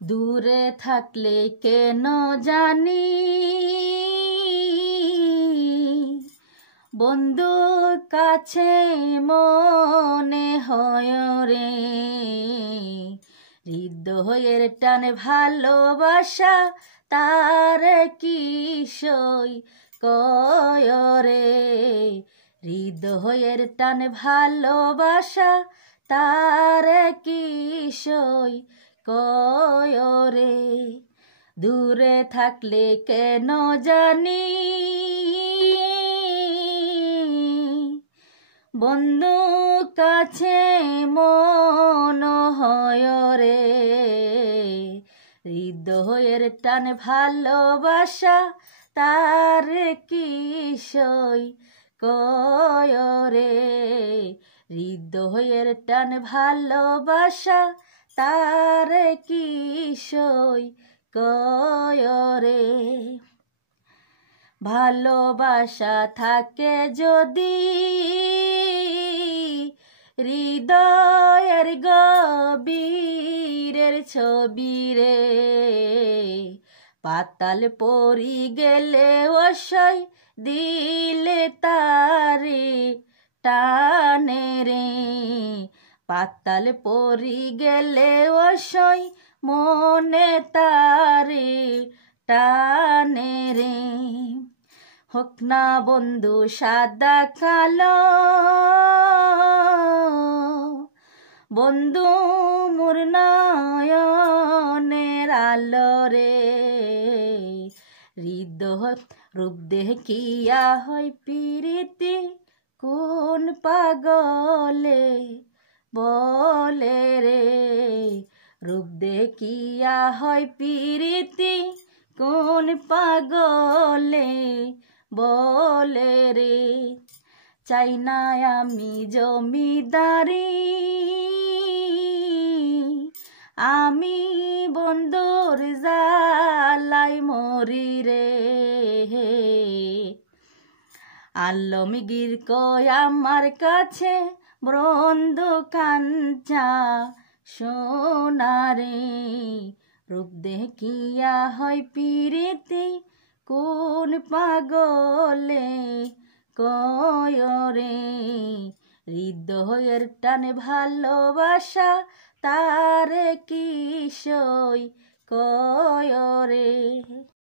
দূরে থাকলে কেন জানি বন্ধু কাছে মনে হয় রে। হৃদয়ের টান ভালোবাসা তার কি সই কয় রে। হৃদয়ের টান ভালোবাসা তার কি সই কয় রে। দূরে থাকলে কেন জানি বন্ধু কাছে মন হয় রে। হৃদয়ের টান ভালোবাসা তার কি সই কয় রে। হৃদয়ের টান ভালোবাসা তার কি সই কয় রে। ভালোবাসা থাকে যদি হৃদয়ের গভীরের ছবি রে। পাতাল পরি গেলে অসই দিলে তারে টানে রে। পাতাল পরি গেলে অসই মনে তারে টানে রে। হোক না বন্ধু সাদা কালো বন্ধু মোর নয়নের আলো রে। হৃদয় রূপ দেখিয়া হয় প্রীতি কোন পাগলে বলে রে। রূপ দেখিয়া হয় প্রীতি কোন পাগলে বলে রে। চাই না আমি জমিদারি আমি বন্ধুর জ্বালাই মরি রে। আলমগীর কয় আমার কাছে বন্ধু কাঞ্চা সোনারে। রূপ দেখিয়া হয় প্রীতি কোন পাগলে কয় রে। হৃদয়ের টানে ভালোবাসা তার কি সই কয় রে।